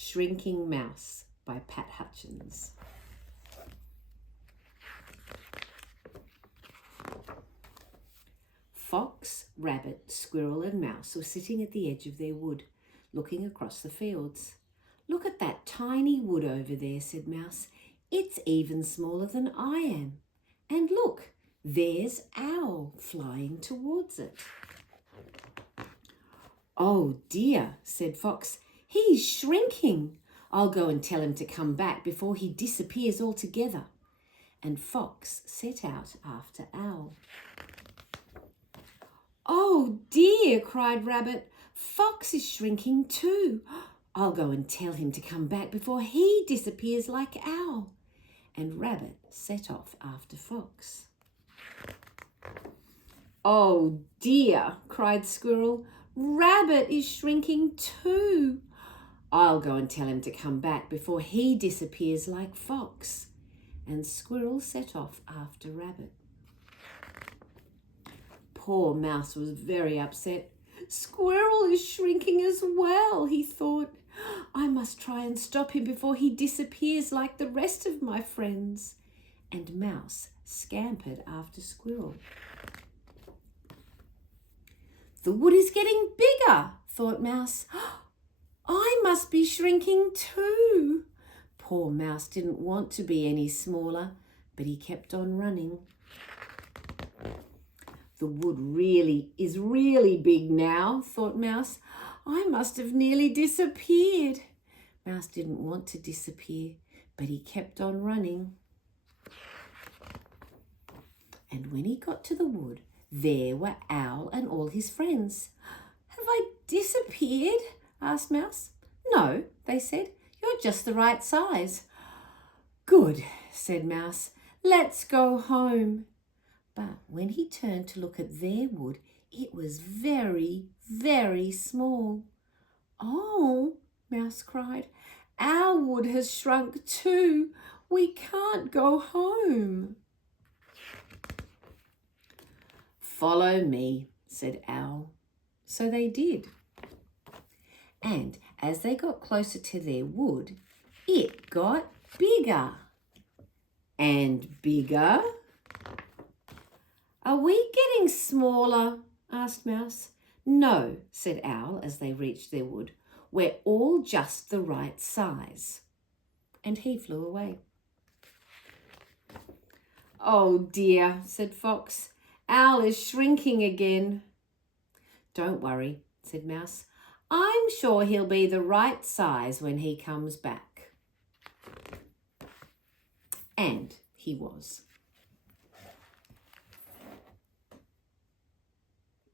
Shrinking Mouse by Pat Hutchins. Fox, rabbit, squirrel and mouse were sitting at the edge of their wood, looking across the fields. "Look at that tiny wood over there," said Mouse. "It's even smaller than I am. And look, there's Owl flying towards it." "Oh dear," said Fox, "he's shrinking. I'll go and tell him to come back before he disappears altogether." And Fox set out after Owl. "Oh dear," cried Rabbit, "Fox is shrinking too. I'll go and tell him to come back before he disappears like Owl." And Rabbit set off after Fox. "Oh dear," cried Squirrel, "Rabbit is shrinking too. I'll go and tell him to come back before he disappears like Fox." And Squirrel set off after Rabbit. Poor Mouse was very upset. "Squirrel is shrinking as well," he thought. "I must try and stop him before he disappears like the rest of my friends." And Mouse scampered after Squirrel. "The wood is getting bigger," thought Mouse. "I must be shrinking too." Poor Mouse didn't want to be any smaller, but he kept on running. "The wood is really big now," thought Mouse. "I must have nearly disappeared." Mouse didn't want to disappear, but he kept on running. And when he got to the wood, there were Owl and all his friends. "Have I disappeared?" asked Mouse. "No," they said. "You're just the right size." "Good," said Mouse. "Let's go home." But when he turned to look at their wood, it was very, very small. "Oh," Mouse cried, "our wood has shrunk too. We can't go home." "Follow me," said Owl. So they did. And as they got closer to their wood, it got bigger and bigger. "Are we getting smaller?" asked Mouse. "No," said Owl as they reached their wood. "We're all just the right size." And he flew away. "Oh dear," said Fox, "Owl is shrinking again." "Don't worry," said Mouse. "I'm sure he'll be the right size when he comes back." And he was.